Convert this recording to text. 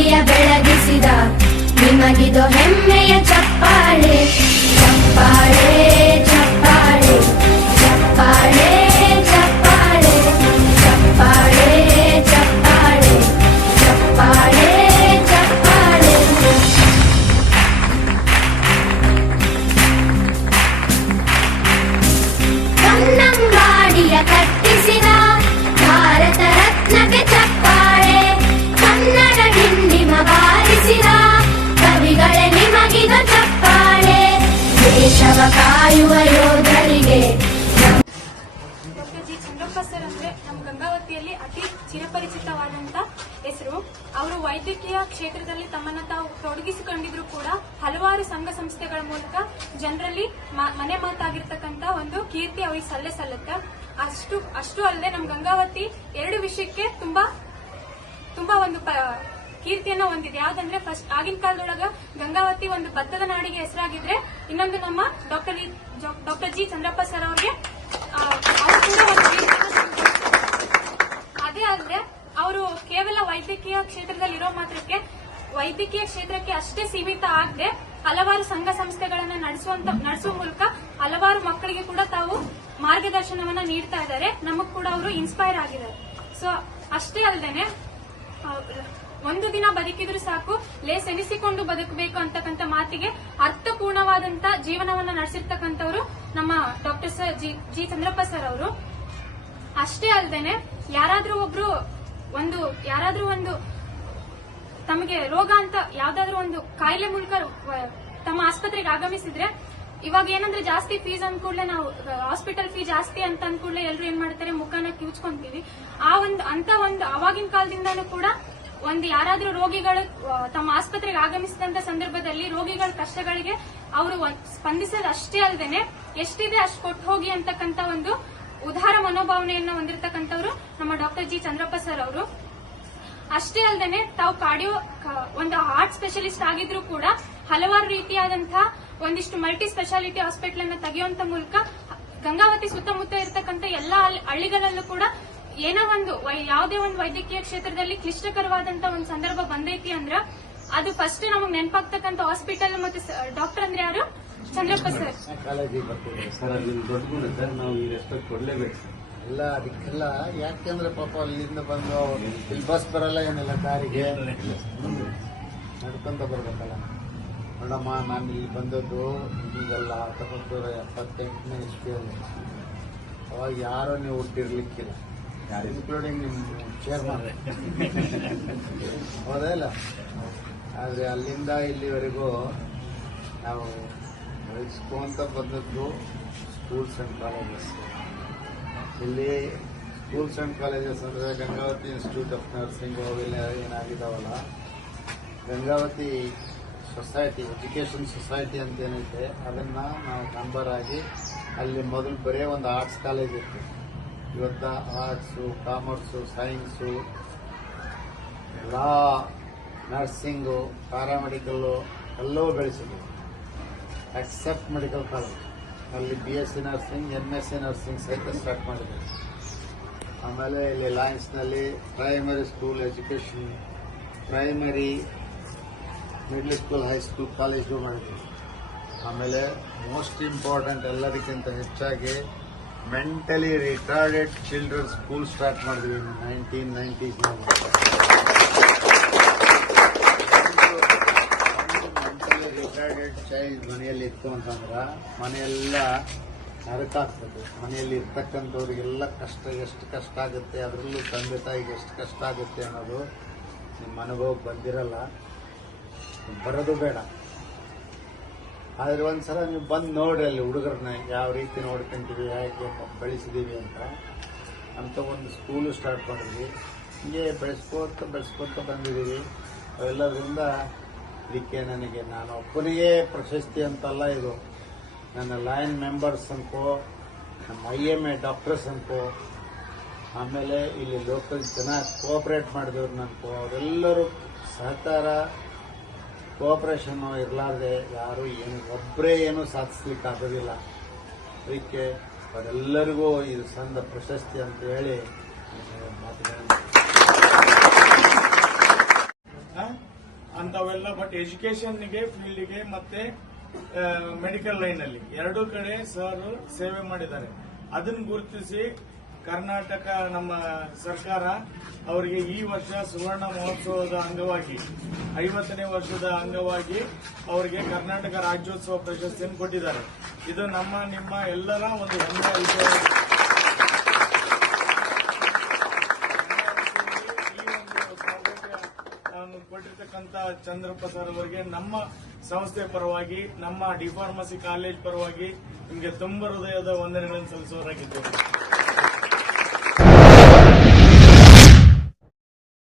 ಬೆಳಕಿಯ ಬೆಳಗಿಸಿದ ನಿಮಗಿದು ಹೆಮ್ಮೆಯ ಚಪ್ಪಾಳೆ ಚಪ್ಪಾಳೆ. ಕಾಯುವ ಯೋಧರಿಗೆ. ಡಾಕ್ಟರ್ ಜಿ ಚಂದ್ರಪ್ಪ ಸರ್ ಅಂದ್ರೆ ನಮ್ಮ ಗಂಗಾವತಿಯಲ್ಲಿ ಅತಿ ಚಿರಪರಿಚಿತವಾದಂತ ಹೆಸರು. ಅವರು ವೈದ್ಯಕೀಯ ಕ್ಷೇತ್ರದಲ್ಲಿ ತಮ್ಮನ್ನ ತಾವು ತೊಡಗಿಸಿಕೊಂಡಿದ್ರು ಕೂಡ ಹಲವಾರು ಸಂಘ ಸಂಸ್ಥೆಗಳ ಮೂಲಕ ಜನರಲ್ಲಿ ಮನೆ ಮಾತಾಗಿರ್ತಕ್ಕಂತ ಒಂದು ಕೀರ್ತಿ ಅವರಿಗೆ ಸಲ್ಲೆ ಸಲ್ಲುತ್ತೆ. ಅಷ್ಟು ಅಷ್ಟು ಅಲ್ಲದೆ ನಮ್ಮ ಗಂಗಾವತಿ ಎರಡು ವಿಷಯಕ್ಕೆ ತುಂಬಾ ತುಂಬಾ ಒಂದು ಕೀರ್ತಿಯನ್ನ ಹೊಂದಿದೆ. ಯಾವ್ದಂದ್ರೆ ಫಸ್ಟ್ ಆಗಿನ ಕಾಲದೊಳಗ ಗಂಗಾವತಿ ಒಂದು ಭತ್ತದ ನಾಡಿಗೆ ಹೆಸರಾಗಿದ್ರೆ ಇನ್ನೊಂದು ನಮ್ಮ ಡಾಕ್ಟರ್ ಜಿ ಚಂದ್ರಪ್ಪ ಸರ್ ಅವರಿಗೆ. ಅದೇ ಅಲ್ಲದೆ ಅವರು ಕೇವಲ ವೈದ್ಯಕೀಯ ಕ್ಷೇತ್ರದಲ್ಲಿ ಇರೋ ಮಾತ್ರಕ್ಕೆ, ವೈದ್ಯಕೀಯ ಕ್ಷೇತ್ರಕ್ಕೆ ಅಷ್ಟೇ ಸೀಮಿತ ಆಗದೆ ಹಲವಾರು ಸಂಘ ಸಂಸ್ಥೆಗಳನ್ನ ನಡೆಸುವಂತ, ನಡೆಸುವ ಮೂಲಕ ಹಲವಾರು ಮಕ್ಕಳಿಗೆ ಕೂಡ ತಾವು ಮಾರ್ಗದರ್ಶನವನ್ನ ನೀಡ್ತಾ ಇದ್ದಾರೆ ನಮಗ್ ಕೂಡ ಅವರು ಇನ್ಸ್ಪೈರ್ ಆಗಿದ್ದಾರೆ ಸೊ ಅಷ್ಟೇ ಅಲ್ಲದೇನೆ ಒಂದು ದಿನ ಬದುಕಿದ್ರು ಸಾಕು, ಲೇಸ್ ಎನಿಸಿಕೊಂಡು ಬದುಕಬೇಕು ಅಂತಕ್ಕಂಥ ಮಾತಿಗೆ ಅರ್ಥಪೂರ್ಣವಾದಂತ ಜೀವನವನ್ನ ನಡೆಸಿರ್ತಕ್ಕಂಥವ್ರು ನಮ್ಮ doctor sir G Chandrappa sir ಅವರು. ಅಷ್ಟೇ ಅಲ್ಲದೇನೆ ಯಾರಾದ್ರೂ ಒಬ್ರು ಒಂದು, ಯಾರಾದ್ರೂ ಒಂದು ತಮಗೆ ರೋಗ ಅಂತ ಯಾವ್ದಾದ್ರು ಒಂದು ಕಾಯಿಲೆ ಮೂಲಕ ತಮ್ಮ ಆಸ್ಪತ್ರೆಗೆ ಆಗಮಿಸಿದ್ರೆ, ಇವಾಗ ಏನಂದ್ರೆ ಜಾಸ್ತಿ ಫೀಸ್ ಅಂದ್ಕೂಡ್ಲೆ ನಾವು ಹಾಸ್ಪಿಟಲ್ ಫೀ ಜಾಸ್ತಿ ಅಂತ ಅಂದ್ಕೂಡ್ಲೆ ಎಲ್ಲರೂ ಏನ್ ಮಾಡ್ತಾರೆ, ಮುಖನ ಕಿವುಚ್ಕೊಂತೀವಿ. ಆ ಒಂದು, ಅಂತ ಒಂದು ಅವಾಗಿನ ಕಾಲದಿಂದಾನು ಕೂಡ ಒಂದು ಯಾರಾದ್ರೂ ರೋಗಿಗಳು ತಮ್ಮ ಆಸ್ಪತ್ರೆಗೆ ಆಗಮಿಸಿದಂತ ಸಂದರ್ಭದಲ್ಲಿ ರೋಗಿಗಳ ಕಷ್ಟಗಳಿಗೆ ಅವರು ಸ್ಪಂದಿಸೋದು ಅಷ್ಟೇ ಅಲ್ಲದೇನೆ ಎಷ್ಟಿದೆ ಅಷ್ಟು ಕೊಟ್ಟು ಹೋಗಿ ಅಂತಕ್ಕಂತ ಒಂದು ಉದಾರ ಮನೋಭಾವನೆಯನ್ನ ಹೊಂದಿರತಕ್ಕಂಥವ್ರು ನಮ್ಮ ಡಾಕ್ಟರ್ ಜಿ ಚಂದ್ರಪ್ಪ ಸರ್ ಅವರು. ಅಷ್ಟೇ ಅಲ್ಲದೆ ತಾವು ಕಾರ್ಡಿಯೋ ಒಂದು ಹಾರ್ಟ್ ಸ್ಪೆಷಲಿಸ್ಟ್ ಆಗಿದ್ರು ಕೂಡ ಹಲವಾರು ರೀತಿಯಾದಂತಹ ಒಂದಿಷ್ಟು ಮಲ್ಟಿ ಸ್ಪೆಷಾಲಿಟಿ ಹಾಸ್ಪಿಟಲ್ ಅನ್ನ ತೆಗೆಯುವಂತ ಮೂಲಕ ಗಂಗಾವತಿ ಸುತ್ತಮುತ್ತ ಇರತಕ್ಕಂಥ ಎಲ್ಲಾ ಹಳ್ಳಿ- ಹಳ್ಳಿಗಳಲ್ಲೂ ಕೂಡ ಏನೋ ಒಂದು ವೈ- ಯಾವುದೇ ಒಂದು ವೈದ್ಯಕೀಯ ಕ್ಷೇತ್ರದಲ್ಲಿ ಕ್ಲಿಷ್ಟಕರವಾದಂತ ಒಂದು ಸಂದರ್ಭ ಬಂದೈತಿ ಅಂದ್ರ ಅದು ಫಸ್ಟ್ ನಮಗ್ ನೆನಪಾಗ್ತಕ್ಕಂತ ಹಾಸ್ಪಿಟಲ್ ಮತ್ತೆ ಡಾಕ್ಟರ್ ಅಂದ್ರೆ ಯಾರು? ಚಂದ್ರಪ್ಪ ಸರ್ ಕಾಲೇಜಿಗೆ ಬರ್ತಿದ್ರು ಸರ್ ಅಲ್ಲಿ ದೊಡ್ಡ ಗುಣ ಸರ್ ನಾವು ಈ ರೆಸ್ಪೆಕ್ಟ್ ಕೊಡ್ಲೇಬೇಕು ಸರ್ ಎಲ್ಲ ಅದಕ್ಕೆಲ್ಲ ಯಾಕೆಂದ್ರೆ ಪಾಪ ಅಲ್ಲಿಂದ ಬಂದು ಇಲ್ಲಿ ಬಸ್ ಬರಲ್ಲ ಏನಿಲ್ಲ ಕಾರಿಗೆ ನಡ್ಕೊಂತ ಬರ್ಬೇಕಲ್ಲ. ನೋಡಮ್ಮ ನಾನು ಇಲ್ಲಿ ಬಂದದ್ದು ಈಗೆಲ್ಲ ಹತ್ತೊಂಬತ್ತು ನೂರ ಎಪ್ಪತ್ತೆಂಟನೇ ಇಸ್ವಿಯಲ್ಲಿ. ಅವಾಗ ಯಾರೋ ನೀವು ಹುಟ್ಟಿರ್ಲಿಕ್ಕಿಲ್ಲ. ಇನ್ಕ್ಲೂಡಿಂಗ್ ನಿಮ್ಮ ಅಲ್ಲಿಂದ ಇಲ್ಲಿವರೆಗೂ ನಾವು ಬೆಳೆಸ್ಕೊಂತ ಬಂದದ್ದು ಸ್ಕೂಲ್ಸ್ ಆ್ಯಂಡ್ ಕಾಲೇಜಸ್ ಇಲ್ಲಿ ಸ್ಕೂಲ್ಸ್ ಆ್ಯಂಡ್ ಕಾಲೇಜಸ್ ಅಂದರೆ ಗಂಗಾವತಿ ಇನ್ಸ್ಟಿಟ್ಯೂಟ್ ಆಫ್ ನರ್ಸಿಂಗ್ ಅವೆಲ್ಲ ಏನಾಗಿದಾವಲ್ಲ? ಗಂಗಾವತಿ ಸೊಸೈಟಿ ಎಜುಕೇಷನ್ ಸೊಸೈಟಿ ಅಂತ ಏನೈತೆ, ಅದನ್ನು ನಾವು ಮೆಂಬರ್ ಆಗಿ ಅಲ್ಲಿ ಮೊದಲು ಬರೀ ಒಂದು ಆರ್ಟ್ಸ್ ಕಾಲೇಜ್ ಇತ್ತು. ಇವತ್ತು arts, commerce, science law nursing paramedical ಎಲ್ಲವೂ ಬೆಳೆಸಿದ್ವಿ ಎಕ್ಸೆಪ್ಟ್ ಮೆಡಿಕಲ್ ಕಾಲೇಜ್ ಅಲ್ಲಿ B S C nursing M S C nursing ಸಹಿತ ಸ್ಟಾರ್ಟ್ ಮಾಡಿದ್ವಿ ಆಮೇಲೆ ಇಲ್ಲಿ ಲಯನ್ಸ್ನಲ್ಲಿ primary school education primary middle school high school college ಮಾಡಿದ್ವಿ ಆಮೇಲೆ ಮೋಸ್ಟ್ ಇಂಪಾರ್ಟೆಂಟ್ ಎಲ್ಲದಕ್ಕಿಂತ ಹೆಚ್ಚಾಗಿ mentally retarded children school start ಮಾಡಿದ್ವಿ ನೈನ್ಟೀನ್ ನೈಂಟೀಸ್ನಲ್ಲಿ ಮೆಂಟಲಿ ರಿಟಾರ್ಡೆಡ್ ಚೈಲ್ಡ್ ಮನೆಯಲ್ಲಿ ಇತ್ತು ಅಂತಂದ್ರೆ ಮನೆಯೆಲ್ಲ ನರಕಾಗ್ತದೆ ಮನೆಯಲ್ಲಿ ಇರ್ತಕ್ಕಂಥವ್ರಿಗೆಲ್ಲ ಕಷ್ಟ ಎಷ್ಟು ಕಷ್ಟ ಆಗುತ್ತೆ, ಅದರಲ್ಲೂ ತಂದೆ ತಾಯಿಗೆ ಎಷ್ಟು ಕಷ್ಟ ಆಗುತ್ತೆ ಅನ್ನೋದು ನಿಮ್ಮ ಅನುಭವಕ್ಕೆ ಬಂದಿರಲ್ಲ. ಬರೋದು ಬೇಡ. ಆದ್ರೆ ಒಂದ್ಸಲ ನೀವು ಬಂದು ನೋಡ್ರಿ ಅಲ್ಲಿ ಹುಡುಗರನ್ನ ಯಾವ ರೀತಿ ನೋಡ್ಕೊಂತೀವಿ, ಹೇಗೆ ಬೆಳೆಸಿದೀವಿ ಅಂತ. ಅಂತ ಒಂದು ಸ್ಕೂಲು ಸ್ಟಾರ್ಟ್ ಮಾಡಿದ್ವಿ. ಹಿಂಗೆ ಬೆಳೆಸ್ಕೋತ ಬೆಳೆಸ್ಕೋತ ಬಂದಿದ್ದೀವಿ. ಅವೆಲ್ಲದರಿಂದ ಇದಕ್ಕೆ ನನಗೆ ನಾನು ಒಬ್ಬನಿಗೆ ಪ್ರಶಸ್ತಿ ಅಂತಲ್ಲ ಇದು. ನನ್ನ ಲೈನ್ ಮೆಂಬರ್ಸ್ ಅನ್ಕೋ ನಮ್ಮ ಐ ಎಂ ಎ ಡಾಕ್ಟರ್ಸ್ ಅನ್ಕೋ ಆಮೇಲೆ ಇಲ್ಲಿ ಲೋಕಲ್ ಜನ ಕೋಆಪ್ರೇಟ್ ಮಾಡಿದವ್ರನ್ನ ಅನ್ಕೋ ಅವರೆಲ್ಲರೂ ಸಹಕಾರ ಕೋಆಪರೇಷನ್ ಇರಲಾರ್ದೆ ಯಾರು ಏನು ಒಬ್ಬರೇ ಏನು ಸಾಧಿಸ್ಲಿಕ್ಕೆ ಆಗೋದಿಲ್ಲ. ಅದಕ್ಕೆ ಅವರೆಲ್ಲರಿಗೂ ಇದು ಸಂದ ಪ್ರಶಸ್ತಿ ಅಂತ ಹೇಳಿ ಅಂತವೆಲ್ಲ ಬಟ್ ಎಜುಕೇಶನ್ಗೆ ಫೀಲ್ಡ್ಗೆ ಮತ್ತೆ ಮೆಡಿಕಲ್ ಲೈನ್ ಅಲ್ಲಿ. ಎರಡೂ ಕಡೆ ಸರ್ ಸೇವೆ ಮಾಡಿದ್ದಾರೆ. ಅದನ್ನ ಗುರುತಿಸಿ ಕರ್ನಾಟಕ ನಮ್ಮ ಸರ್ಕಾರ ಅವರಿಗೆ ಈ ವರ್ಷ ಸುವರ್ಣ ಮಹೋತ್ಸವದ ಅಂಗವಾಗಿ, ಐವತ್ತನೇ ವರ್ಷದ ಅಂಗವಾಗಿ ಅವರಿಗೆ ಕರ್ನಾಟಕ ರಾಜ್ಯೋತ್ಸವ ಪ್ರಶಸ್ತಿಯನ್ನು ಕೊಟ್ಟಿದ್ದಾರೆ. ಇದು ನಮ್ಮ, ನಿಮ್ಮ ಎಲ್ಲರ ಒಂದು ಹೆಮ್ಮೆ ವಿಷಯ. ಕೊಟ್ಟಿರ್ತಕ್ಕಂಥ ಚಂದ್ರಪ್ಪ ಸರ್ ಅವರಿಗೆ ನಮ್ಮ ಸಂಸ್ಥೆ ಪರವಾಗಿ, ನಮ್ಮ ಡಿಫಾರ್ಮಸಿ ಕಾಲೇಜ್ ಪರವಾಗಿ ನಿಮಗೆ ತುಂಬ ಹೃದಯದ ವಂದನೆಗಳನ್ನು ಸಲ್ಲಿಸುವವರಾಗಿದ್ದೇವೆ